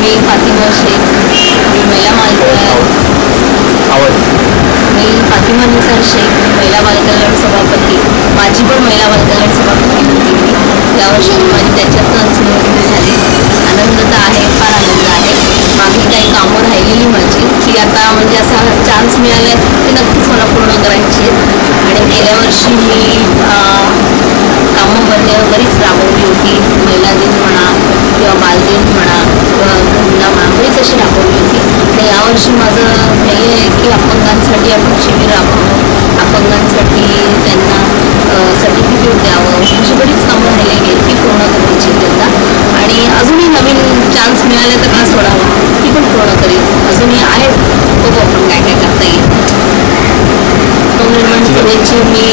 मी फातिमा शेख, महिला मी फातिमा निसार शेख, महिला बालकल्याण सभापती, माझी पण महिला बालकल्याण सभापती होती मी. यावर्षी माझी त्याच्यातच निवडणूक झाली. आनंद तर आहे, फार आनंद आहे. मागे काही कामं राहिलेली माझी की आता म्हणजे असा चान्स मिळाला की नक्कीच मला पूर्ण करायची आहे. आणि गेल्या वर्षी मी कामं बरीच राबवली होती. महिला दिन म्हणा किंवा बालदिन म्हणा किंवा महिला बरीच अशी राबवली होती. आणि यावर्षी माझं ध्येय आहे की अपंगांसाठी आपण शिबिर राबवणं, अपंगांसाठी त्यांना सर्टिफिकेट द्यावं, अशी बरीच कामं राहिलेली आहेत ती पूर्ण करायची त्यांना. आणि अजूनही नवीन चान्स मिळाले तर का सोडावं, ती पण पूर्ण करेल. अजूनही आहे, बघू आपण काय काय करता येईल. निर्माण सभेची मी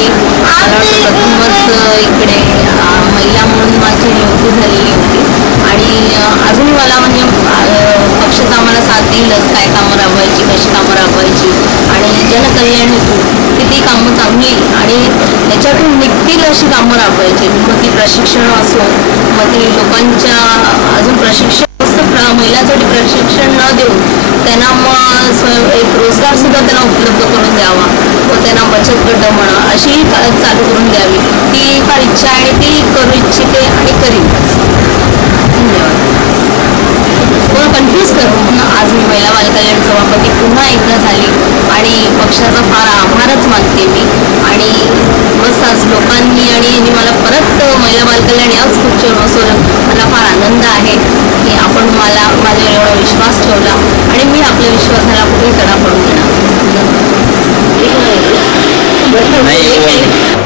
मला वाटतं प्रथमच इकडे महिला म्हणून माझी नियुक्ती झालेली होती. आणि अजून मला म्हणजे पक्षाचा आम्हाला साथ देईलच, काय कामं राबवायची, कशी कामं राबवायची आणि जनकल्याण हेतू किती कामं चांगली आणि याच्यातून निघतील अशी कामं राबवायची. मग ती प्रशिक्षण असो, मग ती लोकांच्या अजून प्रशिक्षण महिलांसाठी प्रशिक्षण न देऊन त्यांना मग एक रोजगारसुद्धा त्यांना उपलब्ध करून द्यावा व त्यांना बचत गट म्हणा अशी चालू करून द्यावी, ती फार इच्छा आहे आणि ती करू इच्छिते आणि करीनच. धन्यवाद. थोडं कन्फ्यूज करून आज मी महिला बालकल्याण सभापती पुन्हा एकदा झाली आणि पक्षाचा फार आभारच मानते मी. आणि बस आज लोकांनी आणि यांनी मला परत महिला बालकल्याण याच खुर्चीवर बसवलं. मला फार आनंद आहे की आपण माझ्यावर एवढा विश्वास ठेवला आणि मी आपल्या विश्वासाला कुठे तडा पडून देणार नाही.